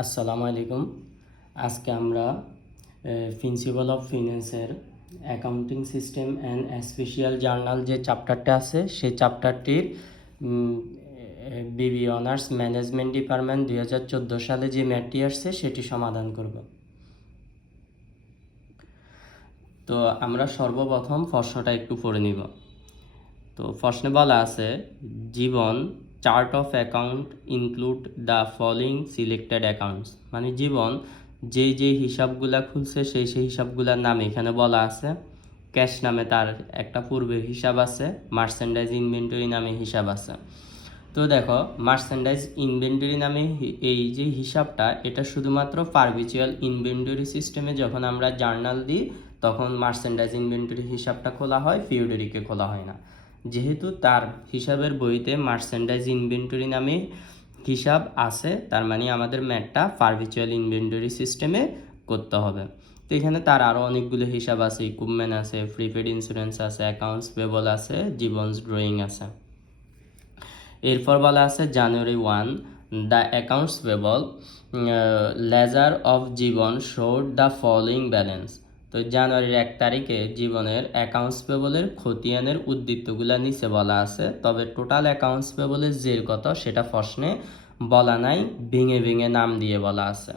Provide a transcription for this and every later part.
আসসালামু আলাইকুম। আজকে আমরা প্রিন্সিপাল অফ ফিন্যান্সের accounting system and special journal যে চ্যাপ্টারটা আছে সেই চ্যাপ্টারটির বিবি অনার্স ম্যানেজমেন্ট ডিপার্টমেন্ট দুই হাজার চোদ্দ সালে যে ম্যাটটি আসছে, সেটি সমাধান করব। তো আমরা সর্বপ্রথম প্রশ্নটা একটু পড়ে নিব। তো প্রশ্নে বলা আছে, Jibon chart of account include the following selected accounts মানে জীবন, যে যে হিসাবগুলা খুলছে, সেই সেই হিসাবগুলোর নাম এখানে বলা আছে। ক্যাশ নামে তার একটা পূর্বের হিসাব আছে মার্চেন্ডাইজ ইনভেন্টরি নামে হিসাব আছে। তো দেখো মার্চেন্ডাইজ ইনভেন্টরি নামে এই যে হিসাবটা, এটা শুধুমাত্র পারভিচুয়াল ইনভেন্টরি সিস্টেমে যখন আমরা জার্নাল দিই, তখন মার্চেন্ডাইজ ইনভেন্টরি হিসাবটা খোলা হয় ফিউডারিকে খোলা হয় না। যেহেতু তার হিসাবের বইতে মার্চেন্ডাইজ ইনভেন্টরি নামে হিসাব আছে, তার মানে আমাদের ম্যাটটা পারভিচুয়াল ইনভেন্টরি সিস্টেমে করতে হবে। তো এখানে তার আরও অনেকগুলো হিসাব আছে ইকুইপমেন্ট আছে প্রিপেড ইন্স্যুরেন্স আছে অ্যাকাউন্টস পেবল আছে, জীবনস ড্রয়িং আছে। এরপর বলা আছে January one the accounts payable ledger of Jibon showed the following balance তো জানুয়ারির এক তারিখে জীবনের অ্যাকাউন্টস পেবলের খতিয়ানের উদ্দীপ্তগুলো নিচে বলা আছে। তবে টোটাল অ্যাকাউন্টস পেবলের জের কত সেটা প্রশ্নে বলা নাই, ভেঙে ভেঙে নাম দিয়ে বলা আছে।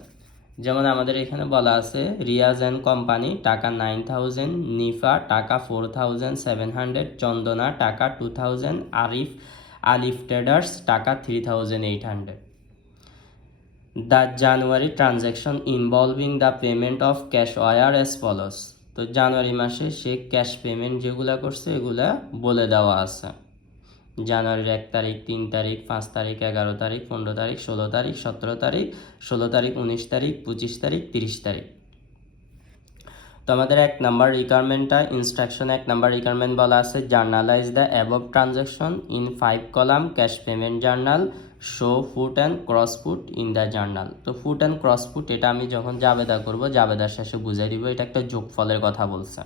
যেমন আমাদের এখানে বলা আছে, রিয়াজ অ্যান্ড কোম্পানি, টাকা নাইন থাউজেন্ড নিফা, টাকা four thousand seven hundred Chandana, টাকা two thousand Arif, Alif traders টাকা three thousand eight hundred the January transaction involving the payment of cash were as follows. তো জানুয়ারি মাসে সে ক্যাশ পেমেন্ট যেগুলা করছে, এগুলা বলে দেওয়া আছে। জানুয়ারির এক তারিখ, তিন তারিখ, পাঁচ তারিখ, এগারো তারিখ, পনেরো তারিখ, ষোলো তারিখ, সতেরো তারিখ, ষোলো তারিখ, উনিশ তারিখ, পঁচিশ তারিখ, তিরিশ তারিখ। তো আমাদের এক নাম্বার রিকোয়ারমেন্টটা ইনস্ট্রাকশন এক নাম্বার রিকোয়ারমেন্ট বলা আছে, journalize the above transaction in five column cash payment journal. Show foot and cross foot in the journal তো ফুট অ্যান্ড ক্রস ফুট এটা আমি যখন জাবেদা করব, জাবেদার শেষে বুঝাই দিব, এটা একটা যোগফলের কথা বলছে।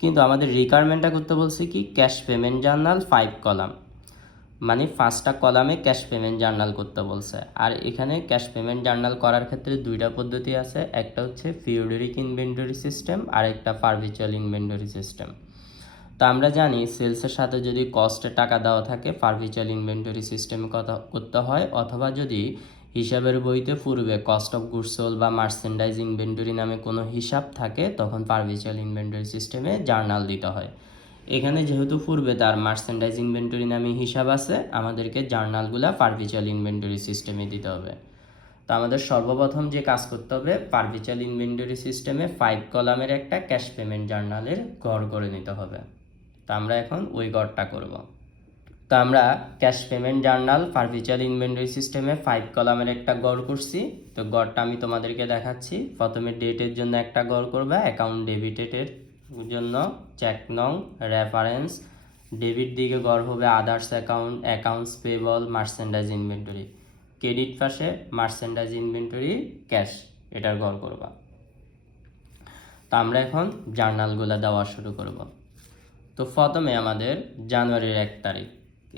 কিন্তু আমাদের রিকোয়ারমেন্টটা করতে বলছে কি cash payment journal five column মানে পাঁচটা কলামে ক্যাশ পেমেন্ট জার্নাল করতে বলছে। আর এখানে ক্যাশ পেমেন্ট জার্নাল করার ক্ষেত্রে দুইটা পদ্ধতি আছে, একটা হচ্ছে ফিউডারিক ইনভেন্টরি সিস্টেম আর একটা পারভিচুয়াল ইনভেন্টরি সিস্টেম তো আমরা জানি সেলসের সাথে যদি কস্টে টাকা দেওয়া থাকে পারভিচুয়াল ইনভেন্টরি সিস্টেমে কথা করতে হয়, অথবা যদি হিসাবের বইতে পূর্বে কস্ট অফ গুডস সোল বা মার্চেন্ডাইজ ইনভেন্টরি নামে কোনো হিসাব থাকে, তখন পারভিচুয়াল ইনভেন্টরি সিস্টেমে জার্নাল দিতে হয়। এখানে যেহেতু পূর্বে তার মার্চেন্ডাইজ ইনভেন্টরি নামে হিসাব আছে, আমাদেরকে জার্নালগুলা পারভিচুয়াল ইনভেন্টরি সিস্টেমে দিতে হবে। তো আমাদের সর্বপ্রথম যে কাজ করতে হবে পারভিচুয়াল ইনভেন্টরি সিস্টেমে ফাইভ কলামের একটা ক্যাশ পেমেন্ট জার্নালের ঘর করে নিতে হবে। তো আমরা এখন ওই ঘরটা করব। তো আমরা cash payment journal perpetual inventory সিস্টেমে ফাইভ কলামের একটা গড় করছি। তো গড়টা আমি তোমাদেরকে দেখাচ্ছি। প্রথমে ডেটের জন্য একটা গড় করবে অ্যাকাউন্ট ডেবিটেডের জন্য চেক নং রেফারেন্স ডেবিট দিকে গড় হবে others account accounts payable merchandise inventory credit পাশে মার্চেন্ডাইজ ইনভেন্টরি ক্যাশ এটার গড় করবা। তো আমরা এখন জার্নালগুলো দেওয়া শুরু করব। তো প্রথমে আমাদের জানুয়ারির এক তারিখ।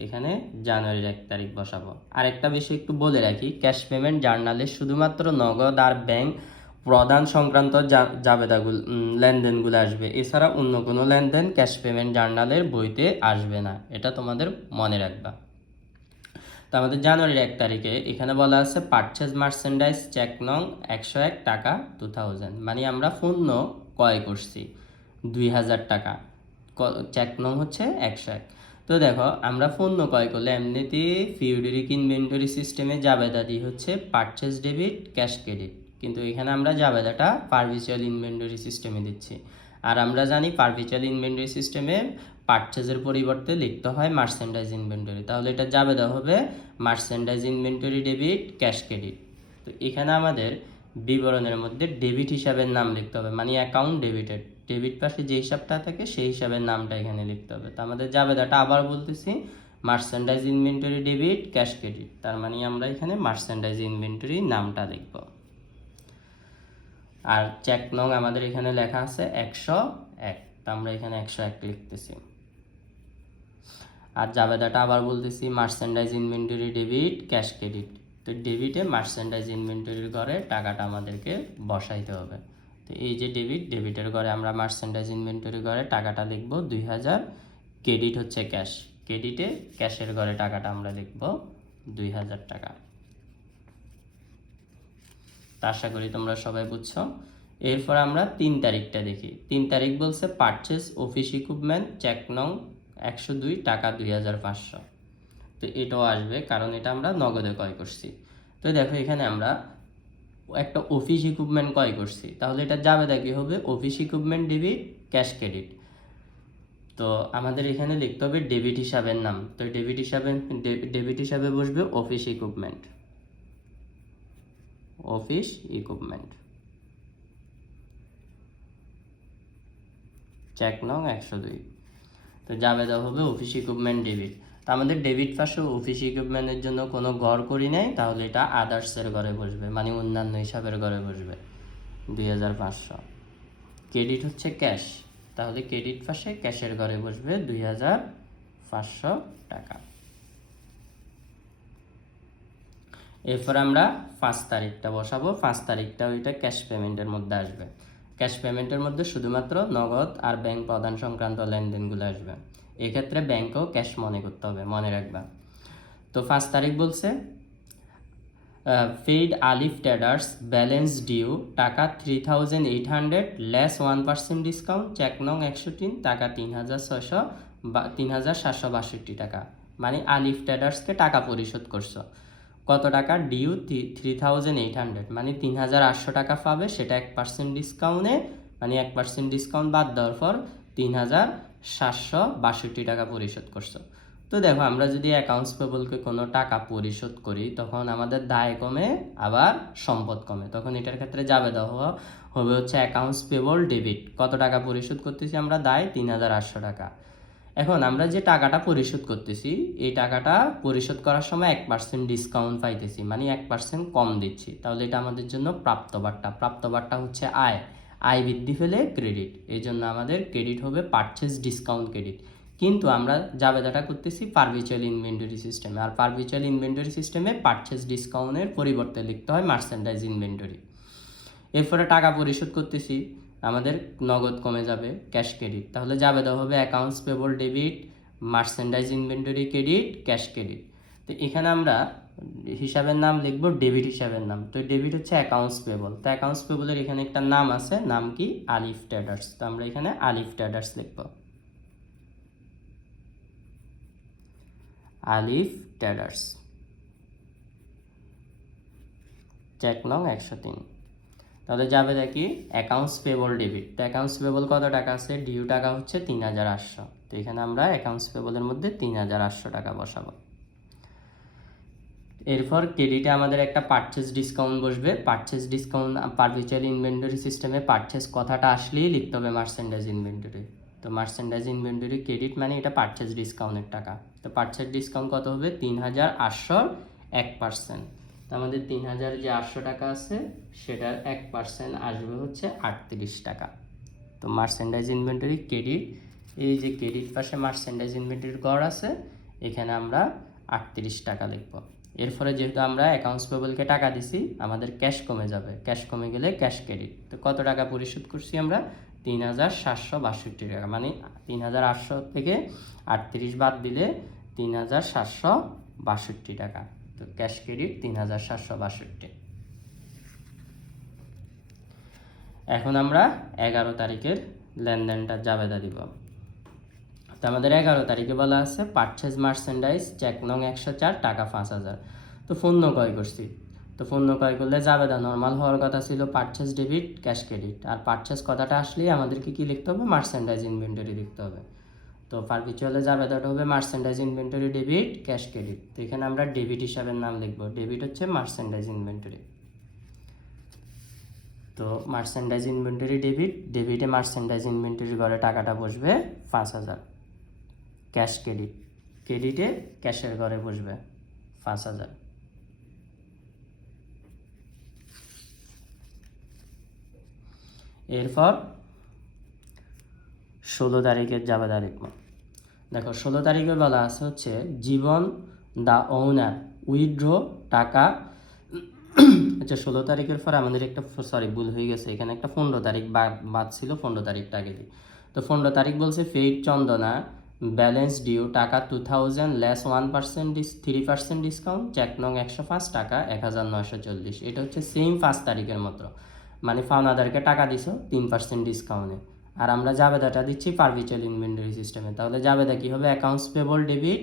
এখানে জানুয়ারির এক তারিখ বসাবো। আর একটা বিষয় একটু বলে রাখি, ক্যাশ পেমেন্ট জার্নালে শুধুমাত্র নগদ আর ব্যাংক প্রদান সংক্রান্ত জাবেদাগুলো লেনদেনগুলো আসবে। এছাড়া অন্য কোনো লেনদেন ক্যাশ পেমেন্ট জার্নালের বইতে আসবে না। এটা তোমাদের মনে রাখবা। তো আমাদের জানুয়ারির এক তারিখে এখানে বলা আছে পারচেজ মার্চেন্ডাইজ চেক নং একশো এক টাকা টু থাউজেন্ড মানে আমরা পণ্য ক্রয় করছি, দুই হাজার টাকা। চেক নং হচ্ছে একশো এক। তো দেখো, আমরা পণ্য ক্রয় করলে এমনিতে ফিউডারিক ইনভেন্টরি সিস্টেমে জাবেদা দিই হচ্ছে পারচেজ ডেবিট ক্যাশ ক্রেডিট কিন্তু এখানে আমরা জাবেদাটা পারভিচুয়াল ইনভেন্টরি সিস্টেমে দিচ্ছি। আর আমরা জানি পারভিচুয়াল ইনভেন্টরি সিস্টেমে পারচেজের পরিবর্তে লিখতে হয় মার্চেন্ডাইজ ইনভেন্টরি তাহলে এটা জাবেদা হবে merchandise inventory debit cash credit তো এখানে আমাদের বিবরণের মধ্যে ডেবিট হিসাবের নাম লিখতে হবে মানে অ্যাকাউন্ট ডেবিটেড ডেবিট পাশে যে হিসাবটা থাকে সেই হিসাবের নামটা এখানে লিখতে হবে। তো আমাদের জাবেদাটা আবার বলতেছি merchandise inventory debit cash credit তার মানে আমরা এখানে মার্চেন্ডাইজ ইনভেন্টরি নামটা লিখব আর চেক নং আমাদের এখানে লেখা আছে একশো এক। তা আমরা এখানে একশো এক লিখতেছি। আর জাবেদাটা আবার বলতেছি merchandise inventory debit cash credit তো ডেবিটে মার্চেন্ডাইজ ইনভেন্টরির ঘরে টাকাটা আমাদেরকে বসাইতে হবে। তো এই যে ডেবিট ডেবিটের ঘরে আমরা মার্চেন্ডাইজ ইনভেন্টরি ঘরে টাকাটা লিখব দুই হাজার ক্রেডিট হচ্ছে ক্যাশ ক্রেডিটে ক্যাশের ঘরে টাকাটা আমরা লিখব দুই হাজার টাকা। তা আশা করি তোমরা সবাই বুঝছ। এরপর আমরা তিন তারিখটা দেখি। তিন তারিখ বলছে পারচেস অফিস ইকুইপমেন্ট চেক নং একশো দুই টাকা দুই হাজার পাঁচশো। তো এটাও আসবে কারণ এটা আমরা নগদে ক্রয় করছি। তো দেখো এখানে আমরা একটা অফিস ইকুইপমেন্ট ক্রয় করছি, তাহলে এটা যাবে দেখি হবে? Office equipment debit cash credit তো আমাদের এখানে লিখতে হবে ডেবিট হিসাবের নাম। তো ডেবিট হিসাবে ডেবিট হিসাবে বসবে office equipment office equipment cheque নং একশো দুই। তো যাবে হবে অফিস ইকুইপমেন্ট ডেবিট তো আমাদের ডেবিট পাশে অফিস ইকুইপমেন্টের জন্য কোনো ঘর করি নাই, তাহলে এটা আদার্সের ঘরে বসবে মানে অন্যান্য হিসাবের ঘরে বসবে, দুই হাজার পাঁচশো। ক্রেডিট হচ্ছে ক্যাশ তাহলে ক্রেডিট পাশে ক্যাশের ঘরে বসবে দুই হাজার পাঁচশো টাকা। এরপর আমরা পাঁচ তারিখটা বসাবো, পাঁচ তারিখটা ওইটা ক্যাশ পেমেন্টের মধ্যে আসবে। ক্যাশ পেমেন্টের মধ্যে শুধুমাত্র নগদ আর ব্যাংক প্রদান সংক্রান্ত লেনদেনগুলো আসবে। এক্ষেত্রে ব্যাংকও ক্যাশ মনে করতে হবে, মনে রাখবা। তো পাঁচ তারিখ বলছে paid Alif traders balance due, টাকা three thousand eight hundred less one percent discount cheque নং একশো তিন টাকা তিন হাজার ছয়শো বা তিন হাজার সাতশো বাষট্টি টাকা। মানে আলিফ ট্রেডার্সকে টাকা পরিশোধ করছ। কত টাকা due three thousand eight hundred মানে তিন হাজার আটশো টাকা পাবে, সেটা এক পার্সেন্ট ডিসকাউন্টে মানে এক পার্সেন্ট ডিসকাউন্ট বাদ দেওয়ার পর তিন হাজার সাতশো বাষট্টি টাকা পরিশোধ করছ। তো দেখো, আমরা যদি অ্যাকাউন্টস পেবলকে কোনো টাকা পরিশোধ করি, তখন আমাদের দায় কমে, আবার সম্পদ কমে। তখন এটার ক্ষেত্রে যাবে দেওয়া হবে হচ্ছে অ্যাকাউন্টস পেবল ডেবিট কত টাকা পরিশোধ করতেছি আমরা? দায় তিন হাজার আটশো টাকা। এখন আমরা যে টাকাটা পরিশোধ করতেছি, এই টাকাটা পরিশোধ করার সময় এক পার্সেন্ট ডিসকাউন্ট পাইতেছি মানে এক পার্সেন্ট কম দিচ্ছি। তাহলে এটা আমাদের জন্য প্রাপ্ত বার্তা প্রাপ্ত বার্তা হচ্ছে আয়। আয় বৃদ্ধি পেলে ক্রেডিট এই জন্য আমাদের ক্রেডিট হবে পারচেস ডিসকাউন্ট ক্রেডিট কিন্তু আমরা জাবেদাটা করতেছি পারভিচুয়াল ইনভেন্টরি সিস্টেমে আর পারভিচুয়াল ইনভেন্টরি সিস্টেমে পারচেস ডিসকাউন্টের পরিবর্তে লিখতে হয় মার্চেন্ডাইজ ইনভেন্টরি এরপরে টাকা পরিশোধ করতেছি। আমাদের নগদ কমে যাবে ক্যাশ ক্রেডিট। তাহলে যাবে দেওয়া হবে accounts payable debit merchandise inventory credit cash credit তো এখানে আমরা হিসাবের নাম লিখব ডেবিট হিসাবের নাম। তো ডেবিট হচ্ছে অ্যাকাউন্টস পেবল তো অ্যাকাউন্টস পেবলের এখানে একটা নাম আছে, নাম কি? আলিফ ট্রেডার্স তো আমরা এখানে আলিফ ট্রেডার্স লিখব। আলিফ ট্রেডার্স চেক নং একশো তিন। তাহলে যাবে দেখি অ্যাকাউন্টস পেবল ডেবিট তো অ্যাকাউন্টস পেবল কত টাকা আছে? ডিউ টাকা হচ্ছে তিন হাজার আটশো। তো এখানে আমরা অ্যাকাউন্টস পেবলের মধ্যে তিন হাজার আটশো টাকা বসাবো। এরপর ক্রেডিটে আমাদের একটা পারচেস ডিসকাউন্ট বসবে। পারচেস ডিসকাউন্ট পারভিচুয়াল ইনভেন্টরি সিস্টেমে পারচেস কথাটা আসলেই লিখতে হবে মার্চেন্ডাইজ ইনভেন্টরি তো মার্চেন্ডাইজ ইনভেন্টরি ক্রেডিট মানে এটা পারচেস ডিসকাউন্টের টাকা। তো পারচেস ডিসকাউন্ট কত হবে? তিন হাজার আটশোর এক পার্সেন্ট তো আমাদের তিন হাজার যে আটশো টাকা আছে, সেটার এক পার্সেন্ট আসবে হচ্ছে আটত্রিশ টাকা। তো মার্চেন্ডাইজ ইনভেন্টরি ক্রেডিট এই যে ক্রেডিট পাশে মার্চেন্ডাইজ ইনভেন্টরির গড় আছে, এখানে আমরা আটত্রিশ টাকা লিখব। এরপরে যেহেতু আমরা অ্যাকাউন্টস পেবলকে টাকা দিছি, আমাদের ক্যাশ কমে যাবে। ক্যাশ কমে গেলে ক্যাশ ক্রেডিট তো কত টাকা পরিশোধ করছি আমরা? তিন হাজার সাতশো বাষট্টি টাকা। মানে তিন হাজার আটশো থেকে আটত্রিশ বাদ দিলে তিন হাজার সাতশো বাষট্টি টাকা। তো ক্যাশ ক্রেডিট তিন হাজার সাতশো বাষট্টি। এখন আমরা এগারো তারিখের লেনদেনটা জাবেদা দিব। তো আমাদের এগারো তারিখে বলা আছে পারচেজ মার্চেন্ডাইজ চেক নং একশো চার, টাকা পাঁচ হাজার। তো পণ্য ক্রয় করছি। তো পণ্য ক্রয় করলে জাবেদা নর্মাল হওয়ার কথা ছিল পারচেজ ডেবিট ক্যাশ ক্রেডিট আর পারচেজ কথাটা আসলেই আমাদেরকে কি লিখতে হবে? মার্চেন্ডাইজ ইনভেন্টরি লিখতে হবে। তো পারপিচুয়ালে জাবেদাটা হবে merchandise inventory debit cash credit তো এখানে আমরা ডেবিট হিসাবের নাম লিখব। ডেবিট হচ্ছে মার্চেন্ডাইজ ইনভেন্টরি তো মার্চেন্ডাইজ ইনভেন্টরি ডেবিট ডেবিটে মার্চেন্ডাইজ ইনভেন্টরি ঘরে টাকাটা বসবে পাঁচ হাজার। ক্যাশ ক্রেডিট ক্রেডিটে ক্যাশের ঘরে বসবে পাঁচ হাজার। এরপর ষোলো তারিখের যাবে তারিখ দেখো, ষোলো তারিখে বলা আছে হচ্ছে, জীবন দ্য ওনার উইথড্র টাকা। আচ্ছা ষোলো তারিখের পর আমাদের একটা সরি ভুল হয়ে গেছে। এখানে একটা পনেরো তারিখ বাদ ছিল, পনেরো তারিখটা আগে তো পনেরো তারিখ বলছে ফেইড চন্দনা ব্যালেন্স ডিউ টাকা two thousand less one percent dis three percent discount cheque নং একশো পাঁচ, টাকা এক হাজার নয়শো চল্লিশ। এটা হচ্ছে সেম পাঁচ তারিখের মতো মানে ফাউনাদারকে টাকা দিছো, তিন পার্সেন্ট ডিসকাউন্টে আর আমরা জাবেদাটা দিচ্ছি পারভিচুয়াল ইনভেন্টরি সিস্টেমে তাহলে জাবেদা কী হবে? Accounts payable debit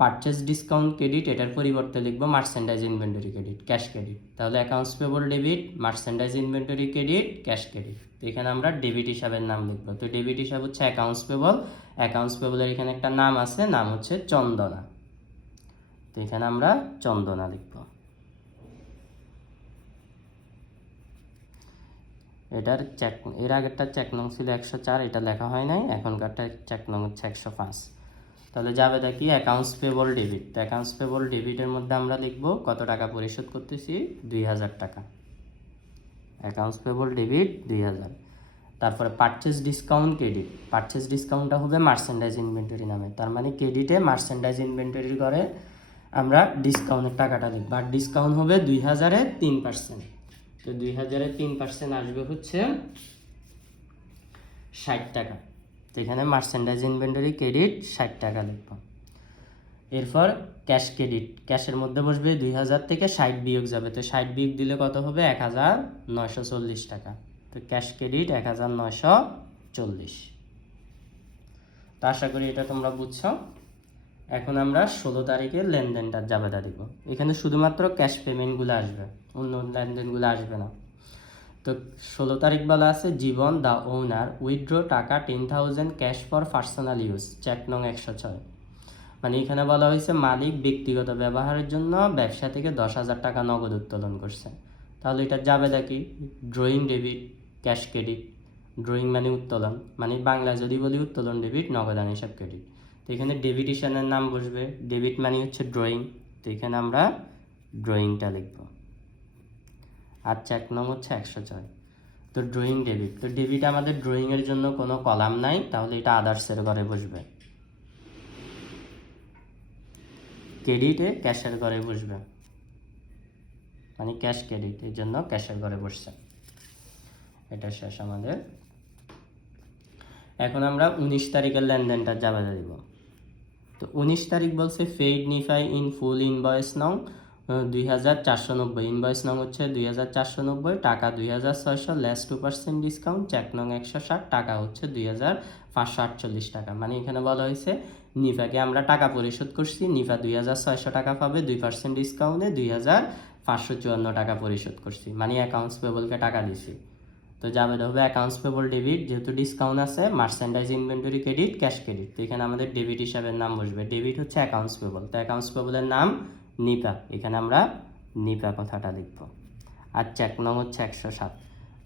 purchase discount credit এটার পরিবর্তে লিখব merchandise inventory credit cash credit তাহলে accounts payable debit merchandise inventory credit cash credit তো এখানে আমরা ডেবিট হিসাবের নাম লিখব। তো ডেবিট হিসাব হচ্ছে অ্যাকাউন্টস পেবল অ্যাকাউন্টস পেবলের এখানে একটা নাম আছে, নাম হচ্ছে চন্দনা। তো এখানে আমরা চন্দনা লিখব। এটার চেক এর আগেরটা চেক নং ছিল একশো চার, এটা লেখা হয় নাই এখনকারটা চেক নং হচ্ছে একশো পাঁচ। তাহলে যাবে দেখি অ্যাকাউন্টস পেবল ডেবিট তো অ্যাকাউন্টস পেবল ডেবিটের মধ্যে আমরা লিখব কত টাকা পরিশোধ করতেছি? দুই হাজার টাকা। অ্যাকাউন্টস পেবল ডেবিট দুই হাজার। তারপরে পারচেস ডিসকাউন্ট ক্রেডিট পারচেস ডিসকাউন্টটা হবে মার্চেন্ডাইজ ইনভেন্টরি নামে। তার মানে ক্রেডিটে মার্চেন্ডাইজ ইনভেন্টরি করে আমরা ডিসকাউন্টের টাকাটা লিখব। আর ডিসকাউন্ট হবে দুই হাজারে তিন পার্সেন্ট তো দুই হাজারে তিন পার্সেন্ট আসবে হচ্ছে ষাট টাকা। তো এখানে মার্চেন্ডাইজ ইনভেন্টরি ক্রেডিট ষাট টাকা লিখব। এরপর ক্যাশ ক্রেডিট ক্যাশের মধ্যে বসবে দুই হাজার থেকে ষাট বিয়োগ যাবে। তো ষাট বিয়োগ দিলে কত হবে? এক হাজার নয়শো চল্লিশ টাকা। তো ক্যাশ ক্রেডিট এক হাজার নয়শো চল্লিশ। তো আশা করি এটা তোমরা বুঝছ। এখন আমরা ষোলো তারিখের লেনদেনটার জাবেদা দিব। এখানে শুধুমাত্র ক্যাশ পেমেন্টগুলো আসবে, অন্য লেনদেনগুলো আসবে না। তো ষোলো তারিখ বলা আছে, জীবন, দ্য ওনার, উইথড্র টাকা, ten thousand cash for personal use, cheque নং একশো ছয়। মানে এখানে বলা হয়েছে, মালিক ব্যক্তিগত ব্যবহারের জন্য ব্যবসা থেকে দশ হাজার টাকা নগদ উত্তোলন করছে। তাহলে এটা যাবে দেখি drawing debit, cash credit, drawing মানে উত্তোলন। মানে বাংলা যদি বলি, উত্তোলন ডেবিট, নগদান হিসাব ক্রেডিট। তো এখানে হিসাবের নাম বসবে। ডেবিট মানে হচ্ছে ড্রয়িং তো এখানে আমরা ড্রয়িংটা লিখব। আর চেক নং হচ্ছে একশো ছয়। তো ড্রয়িং ডেবিট তো ডেবিট আমাদের ড্রয়িংয়ের জন্য কোনো কলাম নাই, তাহলে এটা আদার্সের ঘরে বসবে। ক্রেডিটে ক্যাশের ঘরে বসবে। মানে ক্যাশ ক্রেডিট এর জন্য ক্যাশের ঘরে বসছে। এটা শেষ আমাদের। এখন আমরা উনিশ তারিখের লেনদেনটা জাবেদা দিব। তো উনিশ তারিখ বলছে ফেইড নিফাই ইন ফুল ইনভয়েস নং দুই হাজার চারশো নব্বই। ইনভয়েস নং হচ্ছে দুই হাজার চারশো নব্বই, টাকা দুই হাজার ছয়শো less two percent discount cheque নং একশো ষাট, টাকা হচ্ছে দুই হাজার পাঁচশো আটচল্লিশ টাকা। মানে এখানে বলা হয়েছে নিফাকে আমরা টাকা পরিশোধ করছি, নিফা দুই হাজার ছয়শো টাকা পাবে, দুই পার্সেন্ট ডিসকাউন্টে দুই হাজার পাঁচশো চুয়ান্ন টাকা পরিশোধ করছি। মানে অ্যাকাউন্টস পেবলকে টাকা দিছি। তো যাবে হবে অ্যাকাউন্টস পেবল ডেবিট যেহেতু ডিসকাউন্ট আছে merchandise inventory credit cash credit তো এখানে আমাদের ডেবিট হিসাবের নাম বসবে। ডেবিট হচ্ছে অ্যাকাউন্টস পেবল তো অ্যাকাউন্টস পেবলের নাম নিপা। এখানে আমরা নিপা কথাটা লিখব। আর চেক নং হচ্ছে একশো সাত।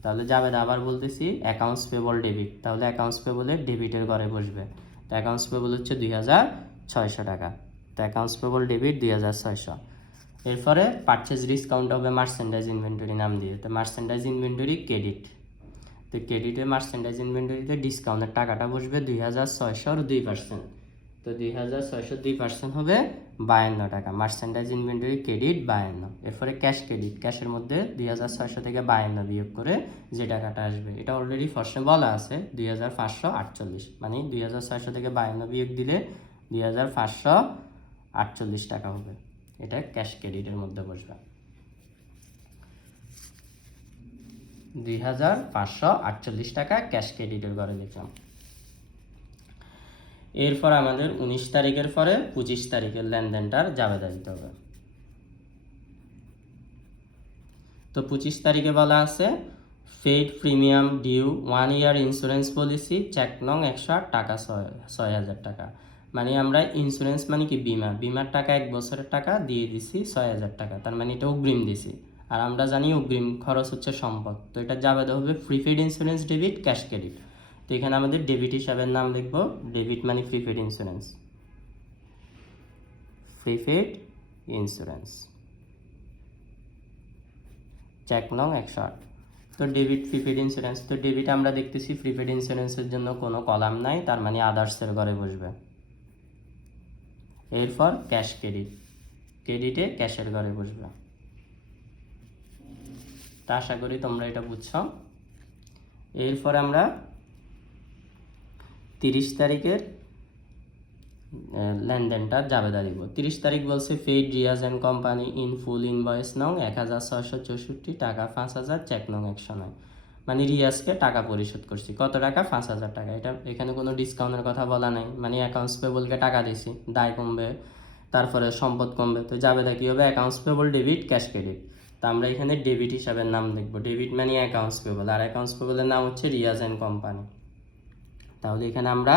তাহলে যাবে আবার বলতেছি অ্যাকাউন্টস পেবল ডেবিট তাহলে অ্যাকাউন্টস পেবলের ডেবিটের ঘরে বসবে। তো অ্যাকাউন্টস পেবল হচ্ছে দুই হাজার ছয়শো টাকা। তো অ্যাকাউন্টস পেবল ডেবিট দুই হাজার ছয়শো। এরপরে পারচেজ ডিসকাউন্ট হবে মার্চেন্ডাইজ ইনভেন্টরি নাম দিয়ে। তো মার্চেন্ডাইজ ইনভেন্টরি ক্রেডিট তো ক্রেডিটে মার্চেন্ডাইজ ইনভেন্টরিতে ডিসকাউন্টের টাকাটা বসবে দুই হাজার ছয়শোর দুই পার্সেন্ট তো দুই হাজার ছয়শো দুই পার্সেন্ট হবে বায়ান্ন টাকা। মার্চেন্ডাইজ ইনভেন্টরি ক্রেডিট বায়ান্ন। এরপরে ক্যাশ ক্রেডিট ক্যাশের মধ্যে দুই হাজার ছয়শো থেকে বায়ান্ন বিয়োগ করে যে টাকাটা আসবে। এটা অলরেডি ফার্স্টে বলা আছে দুই হাজার পাঁচশো আটচল্লিশ। মানে দুই হাজার ছয়শো থেকে বায়ান্ন বিয়োগ দিলে দুই হাজার পাঁচশো আটচল্লিশ টাকা হবে। এটা ক্যাশ ক্রেডিটের মধ্যে বসবে। দুই হাজার পাঁচশো আটচল্লিশ টাকা ক্যাশ ক্রেডিটের ঘরে লিখলাম। এরপর আমাদের উনিশ তারিখের পরে পঁচিশ তারিখের লেনদেনটার জাবেদা দিতে হবে। তো পঁচিশ তারিখে বলা আছে paid premium due one year insurance policy cheque নং একশো আট টাকা ছয় হাজার টাকা। মানে আমরা ইন্স্যুরেন্স মানে কি বিমা? বিমার টাকা এক বছরের টাকা দিয়ে দিছি ছয় হাজার টাকা। তার মানে এটা অগ্রিম দিছি। আর আমরা জানি অগ্রিম খরচ হচ্ছে সম্পদ। তো এটা যাবে হবে prepaid insurance debit cash credit তো এখানে আমাদের ডেবিট হিসাবের নাম লিখব। ডেবিট মানে prepaid insurance prepaid insurance cheque নং একশো আট তো ডেবিট প্রিপেড ইন্স্যুরেন্স তো ডেবিট আমরা দেখতেছি প্রিপেড ইন্স্যুরেন্সের জন্য কোনো কলাম নাই, তার মানে আদার্সের ঘরে বসবে। এরপর ক্যাশ ক্রেডিট ক্রেডিটে ক্যাশের ঘরে বসবে। তা আশা করি তোমরা এটা বুঝছ। এরপর আমরা তিরিশ তারিখের আহ, লেনদেনটার জাবেদা দিব। তিরিশ তারিখ বলছে paid Riaz and company in full invoice নং এক হাজার ছয়শো চৌষট্টি টাকা পাঁচ হাজার চেক নং একশো নয়। মানে রিয়াজকে টাকা পরিশোধ করছি। কত টাকা? পাঁচ হাজার টাকা। এটা এখানে কোনো ডিসকাউন্টের কথা বলা নাই। মানে অ্যাকাউন্টস পেবলকে টাকা দিছি। দায় কমবে তারপরে সম্পদ কমবে। তো জাবেদা কী হবে? Accounts payable debit cash credit তো আমরা এখানে ডেবিট হিসাবে নাম লিখব ডেবিট মানে অ্যাকাউন্টস পেবল আর অ্যাকাউন্টস পেবলের নাম হচ্ছে রিয়াজ অ্যান্ড কোম্পানি। তাহলে এখানে আমরা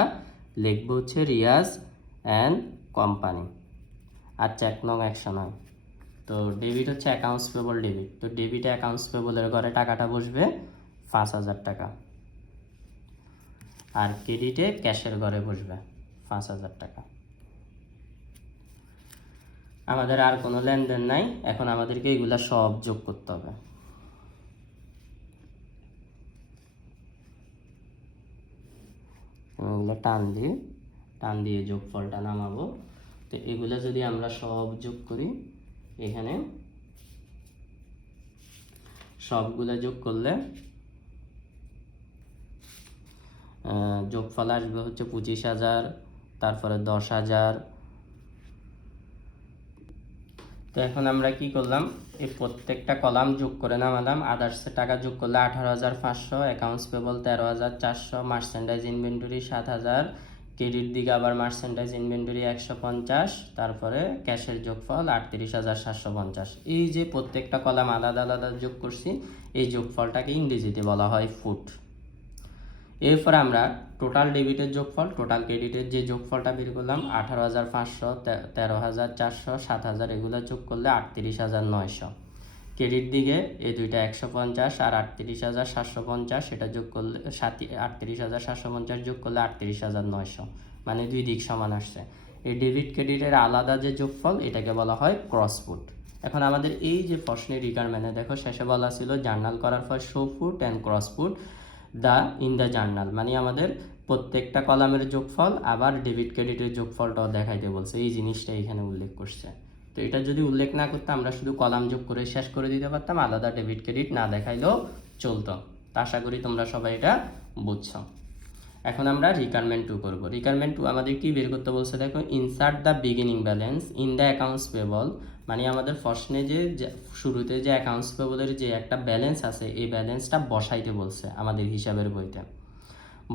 লিখব হচ্ছে রিয়াজ অ্যান্ড কোম্পানি। আর চেক নং একশো নয়। তো ডেবিট হচ্ছে অ্যাকাউন্টস পেবল ডেবিট তো ডেবিট অ্যাকাউন্টস পেবলের ঘরে টাকাটা বসবে পাঁচ হাজার টাকা। আর ক্রেডিটে ক্যাশের ঘরে বসবে পাঁচ হাজার টাকা। আমাদের আর কোনো লেনদেন নাই এখন আমাদেরকে এগুলা সব যোগ করতে হবে। এগুলো টান দিয়ে টান দিয়ে যোগফলটা নামাবো। তো এগুলো যদি আমরা সব যোগ করি এখানে সবগুলো যোগ করলে আহ, যোগফল আসবে হচ্ছে পঁচিশ হাজার তারপরে দশ হাজার তো এখন আমরা কি করলাম? এই প্রত্যেকটা কলাম যোগ করে নামালাম আদার্সের টাকা যোগ করলে আঠারো হাজার পাঁচশো অ্যাকাউন্টস পেবল তেরো হাজার চারশো মার্চেন্ডাইজ ইনভেন্টরি সাত হাজার ক্রেডিট দিকে আবার মার্চেন্ডাইজ ইনভেন্টরি একশো পঞ্চাশ, তারপরে ক্যাশের যোগফল আটত্রিশ হাজার সাতশো পঞ্চাশ। এই যে প্রত্যেকটা কলাম আলাদা আলাদা যোগ করছি, এই যোগফলটাকে ইংরেজিতে বলা হয় ফুট এরপর আমরা টোটাল ডেবিটের যোগফল টোটাল ক্রেডিটের যে যোগফলটা বের করলাম, আঠারো হাজার পাঁচশো তেরো হাজার চারশো, সাত হাজার, এগুলো যোগ করলে আটত্রিশ হাজার নয়শো। ক্রেডিট দিকে এই দুইটা একশো পঞ্চাশ আর আটত্রিশ হাজার সাতশো পঞ্চাশ, সেটা যোগ করলে সাত আটত্রিশ হাজার সাতশো পঞ্চাশ যোগ করলে আটত্রিশ হাজার নয়শো মানে দুই দিক সমান আসছে। এই ডেবিট ক্রেডিটের আলাদা যে যোগফল, এটাকে বলা হয় ক্রস ফুট এখন আমাদের এই যে প্রশ্নের রিকারমেন্টে দেখো, শেষে বলা ছিল, জার্নাল করার পর show foot and cross foot the in the journal মানে আমাদের প্রত্যেকটা কলামের যোগফল, আবার ডেবিট ক্রেডিটের যোগফলটাও দেখাইতে বলছে, এই জিনিসটা এখানে উল্লেখ করছে। তো এটা যদি উল্লেখ না করতাম, আমরা শুধু কলাম যোগ করে শেষ করে দিতে পারতাম, আলাদা ডেবিট ক্রেডিট না দেখাইলেও চলতো। তো আশা করি তোমরা সবাই এটা বুঝছ। এখন আমরা রিকারমেন্ট টু করব। রিকারমেন্ট টু আমাদের কি বের করতে বলছে? দেখো insert the beginning balance in the accounts payable মানে আমাদের যে, যে- শুরুতে যে অ্যাকাউন্টস পেবলের যে একটা ব্যালেন্স আছে, এই ব্যালেন্সটা বসাইতে বলছে আমাদের হিসাবের বইতে।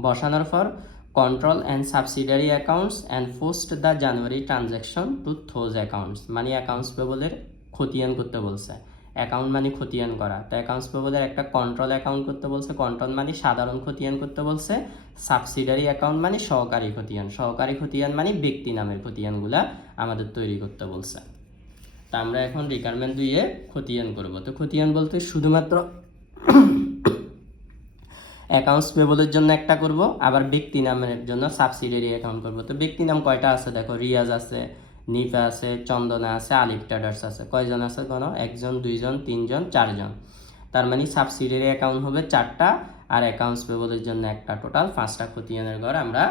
বসানোর পর control and subsidiary accounts and post the January transaction to those accounts মানে অ্যাকাউন্টস পেবলের খতিয়ান করতে বলছে। অ্যাকাউন্ট মানে খতিয়ান করা। তো অ্যাকাউন্টস পেবলের একটা কন্ট্রোল অ্যাকাউন্ট করতে বলছে। কন্ট্রোল মানে সাধারণ খতিয়ান করতে বলছে। সাবসিডারি অ্যাকাউন্ট মানে সহকারী খতিয়ান। সহকারী খতিয়ান মানে ব্যক্তি নামের খতিয়ানগুলা আমাদের তৈরি করতে বলছে। তা আমরা এখন রিকারমেন্ট দুইয়ে খতিয়ান করব। তো খতিয়ান বলতে শুধুমাত্র অ্যাকাউন্টস পেবলের জন্য একটা করব, আবার ব্যক্তি নামের জন্য সাবসিডিয়ারি অ্যাকাউন্ট করব। তো ব্যক্তি নাম কয়টা আছে? দেখো, রিয়াজ আছে, নিফা আছে, চন্দনা আছে, আলিফ ট্রেডার্স আছে। কয়জন আছে? কোনো একজন, দুইজন, তিনজন, চারজন। তার মানে সাবসিডিয়ারি অ্যাকাউন্ট হবে চারটা, আর অ্যাকাউন্টস পেবলের জন্য একটা টোটাল পাঁচটা খতিয়ানের ঘর আমরা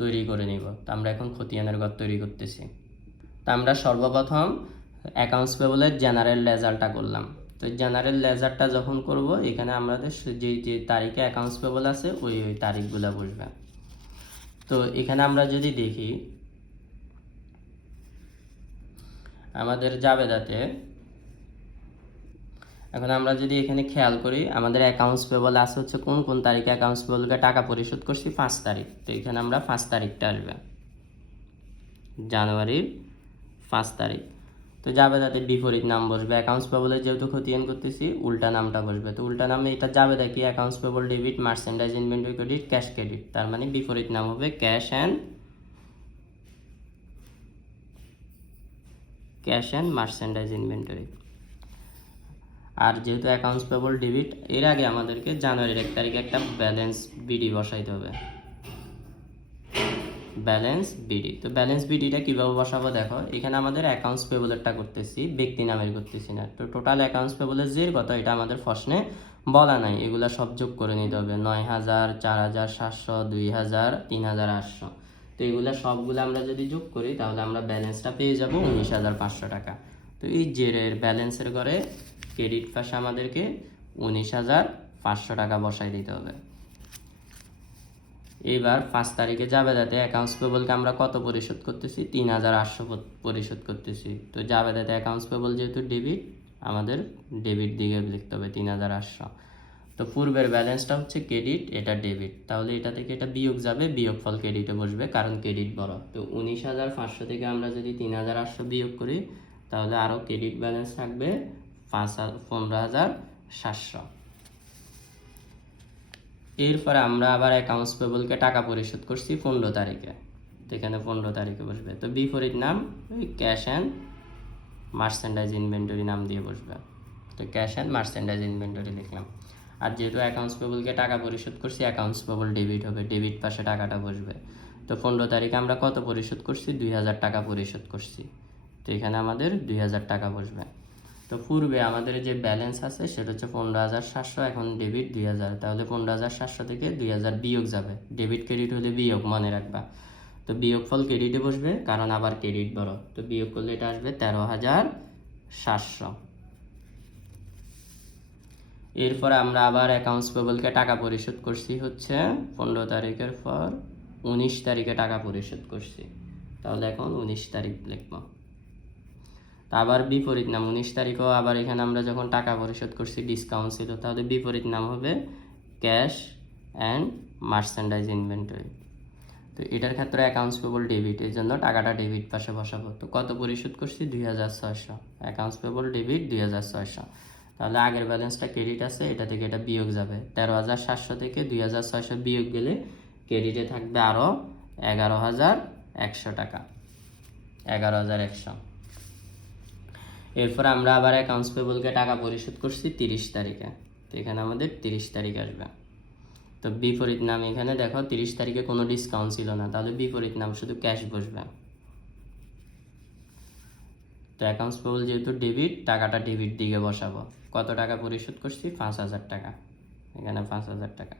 তৈরি করে নিব। তো আমরা এখন খতিয়ানের ঘর তৈরি করতেছি। তা আমরা সর্বপ্রথম অ্যাকাউন্টস পেবলের জেনারেল লেজারটা করলাম। তো জেনারেল লেজারটা যখন করব, এখানে আমাদের যে যে তারিখে অ্যাকাউন্টস পেবল আছে, ওই ওই তারিখগুলো বসবে। তো এখানে আমরা যদি দেখি, আমাদের জাবেদাতে, এখন আমরা যদি এখানে খেয়াল করি, আমাদের অ্যাকাউন্টস পেবল আছে হচ্ছে কোন কোন তারিখে অ্যাকাউন্টস পেবলকে টাকা পরিশোধ করছি? পাঁচ তারিখ। তো এখানে আমরা পাঁচ তারিখটা আসবে। জানুয়ারির পাঁচ তারিখ। তো যাবে তাতে বিপরীত নাম বসবে অ্যাকাউন্টস পেবলের যেহেতু খতিয়ান করতেছি, উল্টা নামটা বসবে। তো উল্টা নামে এটা যাবে দেখি accounts payable debit merchandise inventory credit cash credit তার মানে বিপরীত নাম হবে cash and cash and merchandise inventory আর যেহেতু অ্যাকাউন্টস পেবল ডেবিট এর আগে আমাদেরকে জানুয়ারির এক তারিখে একটা ব্যালেন্স বিডি বসাইতে হবে। ব্যালেন্স বিডি তো ব্যালেন্স বিডিটা কীভাবে বসাবো দেখো, এখানে আমাদের অ্যাকাউন্টস পেবলেরটা করতেছি, ব্যক্তি নামের করতেছি না। তো টোটাল অ্যাকাউন্টস পেবলের যে কত এটা আমাদের প্রশ্নে বলা নাই, এগুলা সব যোগ করে নিতে হবে। নয় হাজার, চার হাজার, সাতশো, দুই হাজার, তিন হাজার, আটশো। তো এগুলা সবগুলো আমরা যদি যোগ করি, তাহলে আমরা ব্যালেন্সটা পেয়ে যাব উনিশ হাজার পাঁচশো টাকা। তো এই জেরের ব্যালেন্সের ঘরে ক্রেডিট পাশে আমাদেরকে উনিশ হাজার পাঁচশো টাকা বসাই দিতে হবে। এবার পাঁচ তারিখে জাবেদাতে অ্যাকাউন্টস পেবলকে আমরা কত পরিশোধ করতেছি? তিন হাজার আটশো পরিশোধ করতেছি। তো জাবেদাতে অ্যাকাউন্টস পেবল যেহেতু ডেবিট আমাদের ডেবিট দিকে লিখতে হবে তিন হাজার আটশো। তো পূর্বের ব্যালেন্সটা হচ্ছে ক্রেডিট এটা ডেবিট তাহলে এটা থেকে এটা বিয়োগ যাবে বিয়োগ ফল ক্রেডিটে বসবে, কারণ ক্রেডিট বড়। তো উনিশ হাজার পাঁচশো থেকে আমরা যদি তিন হাজার আটশো বিয়োগ করি, তাহলে আরও ক্রেডিট ব্যালেন্স থাকবে পাঁচ হাজার, পনেরো হাজার সাতশো। এরপরে আমরা আবার অ্যাকাউন্টস পেবলকে টাকা পরিশোধ করছি পনেরো তারিখে। তো এখানে পনেরো তারিখে বসবে। তো বিপরীত নাম, ওই ক্যাশ অ্যান্ড মার্চেন্ডাইজ ইনভেন্টরি নাম দিয়ে বসবে। তো ক্যাশ অ্যান্ড মার্চেন্ডাইজ ইনভেন্টরি লিখলাম। আর যেহেতু অ্যাকাউন্টস পেবলকে টাকা পরিশোধ করছি অ্যাকাউন্টস পেবল ডেবিট হবে ডেবিট পাশে টাকাটা বসবে। তো পনেরো তারিখে আমরা কত পরিশোধ করছি? দুই হাজার টাকা পরিশোধ করছি। তো এখানে আমাদের দুই হাজার টাকা বসবে। তো পূর্বে আমাদের যে ব্যালেন্স আছে, সেটা হচ্ছে পনেরো হাজার সাতশো, এখন ডেবিট দুই হাজার। তাহলে পনেরো হাজার সাতশো থেকে দুই হাজার বিয়োগ যাবে। ডেবিট ক্রেডিট হলে বিয়োগ মনে রাখবা। তো বিয়োগ ফল ক্রেডিটে বসবে, কারণ আবার ক্রেডিট বড়। তো বিয়োগ করলে এটা আসবে তেরো হাজার সাতশো। এরপর আমরা আবার অ্যাকাউন্টস পেবলকে টাকা পরিশোধ করছি, হচ্ছে পনেরো তারিখের পর উনিশ তারিখে টাকা পরিশোধ করছি। তাহলে এখন উনিশ তারিখ লিখব। আবার বিপরীত নাম, উনিশ তারিখও আবার এখানে আমরা যখন টাকা পরিশোধ করছি ডিসকাউন্ট ছিল তাহলে বিপরীত নাম হবে ক্যাশ অ্যান্ড মার্চেন্ডাইজ ইনভেন্টরি তো এটার ক্ষেত্রে অ্যাকাউন্টস পেবল ডেবিট এর জন্য টাকাটা ডেবিট পাশে বসাবো। তো কত পরিশোধ করছি? দুই হাজার ছয়শো। অ্যাকাউন্টস পেবল ডেবিট দুই হাজার ছয়শো। তাহলে আগের ব্যালেন্সটা ক্রেডিট আছে, এটা থেকে এটা বিয়োগ যাবে। তেরো হাজার সাতশো থেকে দুই হাজার ছয়শো বিয়োগ গেলে ক্রেডিটে থাকবে আরও এগারো হাজার একশো টাকা। এগারো হাজার একশো। এরপর আমরা আবার অ্যাকাউন্টস পেবলকে টাকা পরিশোধ করছি তিরিশ তারিখে। তো এখানে আমাদের তিরিশ তারিখ আসবে। তো বিপরীত নাম এখানে দেখো, তিরিশ তারিখে কোনো ডিসকাউন্ট ছিল না, তাহলে বিপরীত নাম শুধু ক্যাশ বসবে। তো অ্যাকাউন্টস পেবল যেহেতু ডেবিট টাকাটা ডেবিট দিকে বসাবো। কত টাকা পরিশোধ করছি? পাঁচ হাজার টাকা। এখানে পাঁচ হাজার টাকা।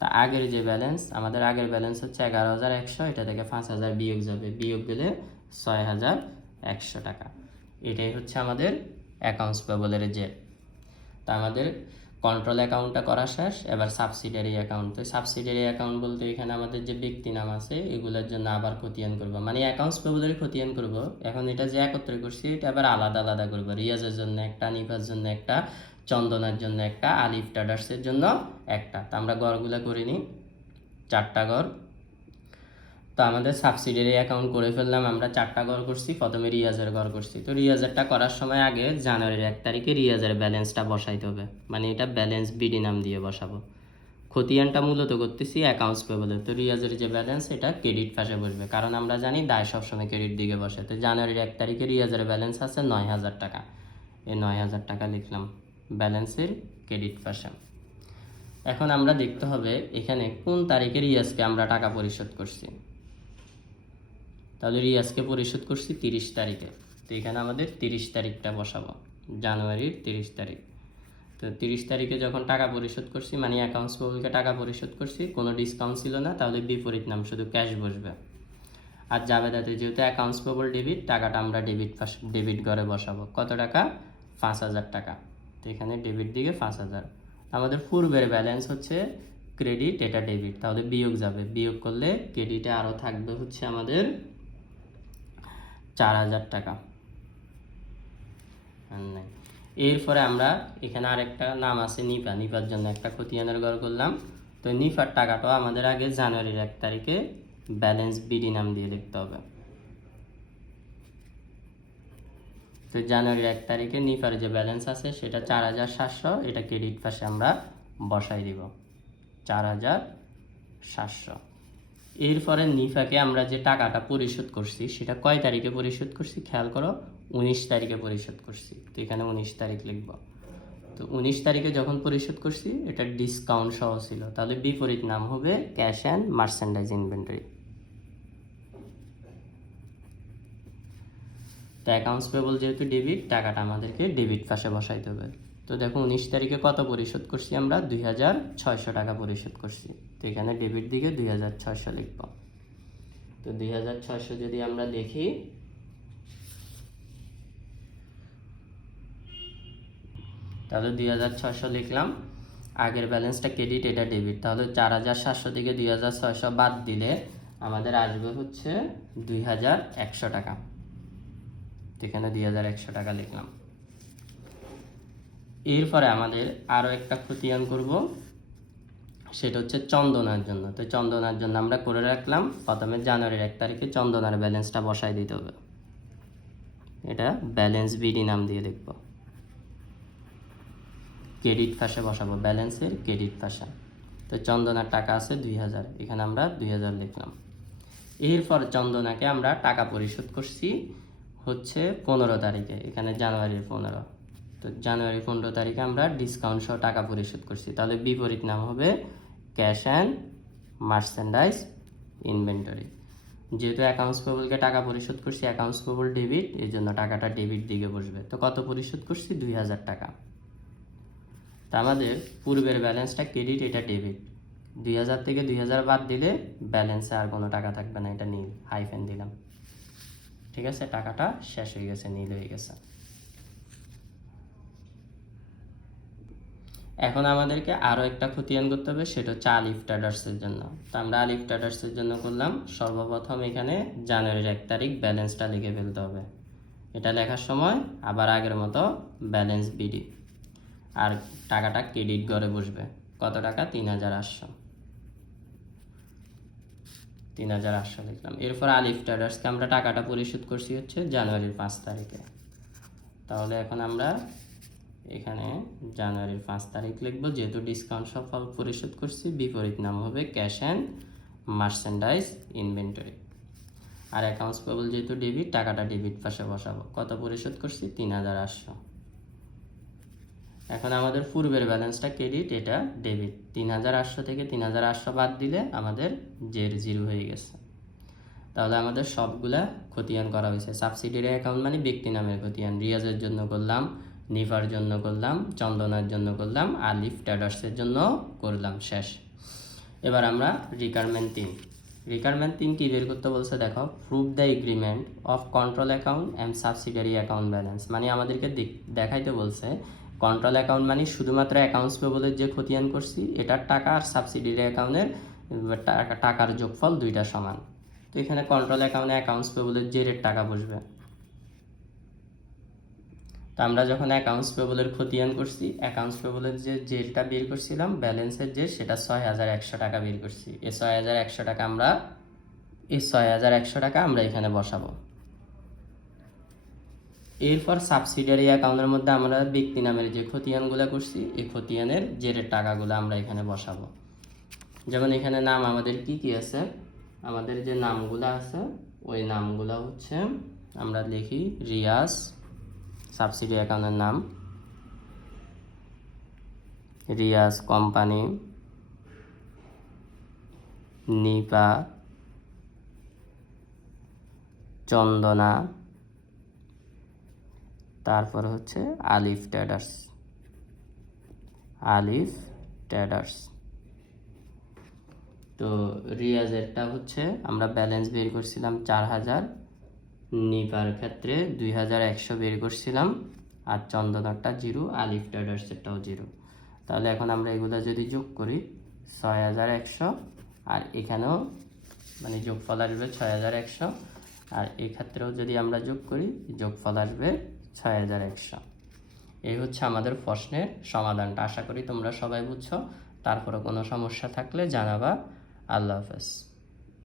তা আগের যে ব্যালেন্স আমাদের আগের ব্যালেন্স হচ্ছে এগারো হাজার একশো, এটা থেকে পাঁচ হাজার বিয়োগ যাবে। বিয়োগ দিলে ছয় হাজার একশো টাকা। এটাই হচ্ছে আমাদের অ্যাকাউন্টস পেবলের যে, তা আমাদের কন্ট্রোল অ্যাকাউন্টটা করা শেষ, এবার সাবসিডিয়ারি অ্যাকাউন্ট তো সাবসিডিয়ারি অ্যাকাউন্ট বলতে এখানে আমাদের যে ব্যক্তি নাম আছে, এগুলোর জন্য আবার খতিয়ান করব। মানে অ্যাকাউন্টস পেবলের খতিয়ান করব। এখন এটা যে একত্রে করছি, এটা আবার আলাদা আলাদা করব। রিয়াজের জন্য একটা, নিফার জন্য একটা, চন্দনার জন্য একটা, আলিফ টাডার্সের জন্য একটা। তা আমরা গড়গুলো করে নিই। চারটা গড়। তো আমাদের সাবসিডিয়ারি অ্যাকাউন্ট করে ফেললাম, আমরা চারটা ঘর করছি, প্রথমে রিয়াজের ঘর করছি। তো রিয়াজারটা করার সময় আগে জানুয়ারির এক তারিখে রিয়াজের ব্যালেন্সটা বসাইতে হবে। মানে এটা ব্যালেন্স বিডি নাম দিয়ে বসাবো। খতিয়ানটা মূলত করতেছি অ্যাকাউন্টস পেবলের তো রিয়াজের যে ব্যালেন্স এটা ক্রেডিট পাশে বসবে। কারণ আমরা জানি দায় সবসময় ক্রেডিট দিকে বসে। তো জানুয়ারির এক তারিখে রিয়াজের ব্যালেন্স আছে নয় হাজার টাকা। এই নয় হাজার টাকা লিখলাম ব্যালেন্সের ক্রেডিট পাশে। এখন আমরা দেখতে হবে এখানে কোন তারিখে রিয়াজকে আমরা টাকা পরিশোধ করছি। তাহলে রিয়াজকে পরিশোধ করছি তিরিশ তারিখে। তো এখানে আমাদের তিরিশ তারিখটা বসাবো, জানুয়ারির তিরিশ তারিখ। তো তিরিশ তারিখে যখন টাকা পরিশোধ করছি মানে অ্যাকাউন্টস পেবলকে টাকা পরিশোধ করছি, কোনো ডিসকাউন্ট ছিল না, তাহলে বিপরীত নাম, শুধু ক্যাশ বসবে। আর জাবেদাতে যেহেতু অ্যাকাউন্টস পেবল ডেবিট টাকাটা আমরা ডেবিট ডেবিট ঘরে বসাবো। কত টাকা? পাঁচ হাজার টাকা। তো এখানে ডেবিট দিকে পাঁচ হাজার। আমাদের পূর্বের ব্যালেন্স হচ্ছে ক্রেডিট এটা ডেবিট তাহলে বিয়োগ যাবে। বিয়োগ করলে ক্রেডিটে আরও থাকবে হচ্ছে আমাদের চার হাজার টাকা। এরপরে আমরা এখানে আরেকটা নাম আছে নিপা নিপার জন্য একটা খতিয়ানের ঘর করলাম। তো নিফার টাকাটাও আমাদের আগে জানুয়ারির এক তারিখে ব্যালেন্স বিডি নাম দিয়ে দেখতে হবে। তো জানুয়ারির এক তারিখে নিফার যে ব্যালেন্স আছে, সেটা চার হাজার সাতশো। এটা ক্রেডিট পাশে আমরা বসাই দিব। চার হাজার সাতশো। এরপরে নিফাকে আমরা যে টাকাটা পরিশোধ করছি, সেটা কয় তারিখে পরিশোধ করছি? খেয়াল করো, উনিশ তারিখে পরিশোধ করছি। তো এখানে উনিশ তারিখ লিখব। তো উনিশ তারিখে যখন পরিশোধ করছি, এটা ডিসকাউন্ট সহ ছিল। তাহলে বিপরীত নাম হবে ক্যাশ অ্যান্ড মার্চেন্ডাইজ ইনভেন্টরি তো অ্যাকাউন্টস পেবল যেহেতু ডেবিট টাকাটা আমাদেরকে ডেবিট পাশে বসাইতে হবে। তো দেখো উনিশ তারিখে কত পরিশোধ করছি আমরা? দুই হাজার ছয়শো টাকা পরিশোধ করছি। তো এখানে ডেবিট দিকে দুই হাজার ছয়শো লিখব। তো দুই হাজার ছয়শো যদি আমরা দেখি, তাহলে দুই হাজার ছয়শো লিখলাম। আগের ব্যালেন্সটা ক্রেডিট, এটা ডেবিট তাহলে চার হাজার সাতশো থেকে দুই হাজার ছয়শো বাদ দিলে আমাদের আসবে হচ্ছে দুই হাজার একশো টাকা। এখানে দুই হাজার একশো টাকা লিখলাম। এরপরে আমাদের আরও একটা খতিয়ান করব, সেটা হচ্ছে চন্দনার জন্য। তো চন্দনার জন্য আমরা করে রাখলাম, প্রথমে জানুয়ারির এক তারিখে চন্দনার ব্যালেন্সটা বসাই দিতে হবে। এটা ব্যালেন্স বিডি নাম দিয়ে দেখব। ক্রেডিট পাশে বসাবো, ব্যালেন্সের ক্রেডিট পাশে তো চন্দনার টাকা আছে দুই হাজার, এখানে আমরা দুই হাজার লিখলাম। এরপর চন্দনাকে আমরা টাকা পরিশোধ করছি হচ্ছে পনেরো তারিখে, এখানে জানুয়ারির পনেরো। তো জানুয়ারি পনেরো তারিখে আমরা ডিসকাউন্ট সহ টাকা পরিশোধ করছি। তাহলে বিপরীত নাম হবে ক্যাশ অ্যান্ড মার্চেন্ডাইজ ইনভেন্টরি যেহেতু অ্যাকাউন্টস পেবলকে টাকা পরিশোধ করছি অ্যাকাউন্টস পেবল ডেবিট এই জন্য টাকাটা ডেবিট দিকে বসবে। তো কত পরিশোধ করছি? দুই হাজার টাকা। তা আমাদের পূর্বের ব্যালেন্সটা ক্রেডিট এটা ডেবিট দুই হাজার থেকে দুই হাজার বাদ দিলে ব্যালেন্সে আর কোনো টাকা থাকবে না, এটা নীল। হাইফেন দিলাম। ঠিক আছে? টাকাটা শেষ হয়ে গেছে, নীল হয়ে গেছে। এখন আমাদেরকে আরও একটা খতিয়ান করতে হবে, সেটা হচ্ছে আলিফ ট্রেডার্সের জন্য। তো আমরা আলিফ ট্রেডার্সের জন্য করলাম, সর্বপ্রথম এখানে জানুয়ারির এক তারিখ ব্যালেন্সটা লিখে ফেলতে হবে। এটা লেখার সময় আবার আগের মতো ব্যালেন্স বিডি। আর টাকাটা ক্রেডিট ঘরে বসবে। কত টাকা? তিন হাজার আটশো। তিন হাজার আটশো লিখলাম। এরপর আলিফ ট্রেডার্সকে আমরা টাকাটা পরিশোধ করছি হচ্ছে জানুয়ারির পাঁচ তারিখে। তাহলে এখন আমরা এখানে জানুয়ারির পাঁচ তারিখ লিখব, যেহেতু ডিসকাউন্ট সব পরিশোধ করছি, বিপরীত নাম হবে ক্যাশ অ্যান্ড মার্চেন্ডাইজ ইনভেন্টরি আর অ্যাকাউন্টস পেবল যেহেতু ডেবিট টাকাটা ডেবিট পাশে বসাবো। কত পরিশোধ করছি? তিন হাজার আটশো। এখন আমাদের পূর্বের ব্যালেন্সটা ক্রেডিট এটা ডেবিট তিন হাজার আটশো থেকে তিন হাজার আটশো বাদ দিলে আমাদের জের জিরো হয়ে গেছে। তাহলে আমাদের সবগুলা খতিয়ান করা হয়েছে। সাবসিডিয়ারি অ্যাকাউন্ট মানে ব্যক্তি নামের খতিয়ান রিয়াজের জন্য করলাম। নিফার জন্য করলাম, চন্দনার জন্য করলাম, আর আলিফ ট্রেডার্সের জন্য করলাম, শেষ। এবার আমরা রিকারমেন্ট তিন। রিকারমেন্ট তিন কি বের করতে বলছে, দেখো prove the agreement of control account and subsidiary account balance মানে আমাদেরকে দেখ- দেখাইতে বলছে কন্ট্রোল অ্যাকাউন্ট মানে শুধুমাত্র অ্যাকাউন্টস পেবলের যে খতিয়ান করছি, এটার টাকা আর সাবসিডিয়ারি অ্যাকাউন্টের টাকার যোগফল দুইটা সমান। তো এখানে কন্ট্রোল অ্যাকাউন্টে অ্যাকাউন্টস পেবলের যে রেট টাকা বসবে। তো আমরা যখন অ্যাকাউন্টস পেবলের খতিয়ান করছি অ্যাকাউন্টস পেবলের যে জেলটা বের করছিলাম ব্যালেন্সের যে, সেটা ছয় হাজার একশো টাকা বের করছি। এই ছয় হাজার একশো টাকা আমরা, এই ছয় হাজার একশো টাকা আমরা এখানে বসাবো। এরপর সাবসিডিয়ারি অ্যাকাউন্টের মধ্যে আমরা ব্যক্তি নামের যে খতিয়ানগুলো করছি, এই খতিয়ানের জেরের টাকাগুলো আমরা এখানে বসাবো। যেমন এখানে নাম আমাদের কি কি আছে? আমাদের যে নামগুলো আছে, ওই নামগুলো হচ্ছে, আমরা লিখি রিয়াজ সাবসিডি অ্যাকাউন্টের নাম। রিয়াজ কোম্পানি। নিপা। চন্দনা। তারপর হচ্ছে আলিফ ট্রেডার্স। আলিফ ট্রেডার্স। তো রিয়াজেরটা হচ্ছে আমরা ব্যালেন্স বের করছিলাম চার হাজার। নিপার ক্ষেত্রে দুই হাজার একশো বের করছিলাম আর চন্দনারটা জিরো আলিফ ট্রেডার্সেরটাও জিরো। তাহলে এখন আমরা এগুলো যদি যোগ করি, ছয় হাজার একশো, আর এখানেও মানে যোগফল আসবে ছয় হাজার একশো, আর এই ক্ষেত্রেও যদি আমরা যোগ করি, যোগফল আসবে ছয় হাজার একশো। এই হচ্ছে আমাদের প্রশ্নের সমাধানটা। আশা করি তোমরা সবাই বুঝছ। তারপরে কোনো সমস্যা থাকলে জানাবা। আল্লাহ হাফেজ।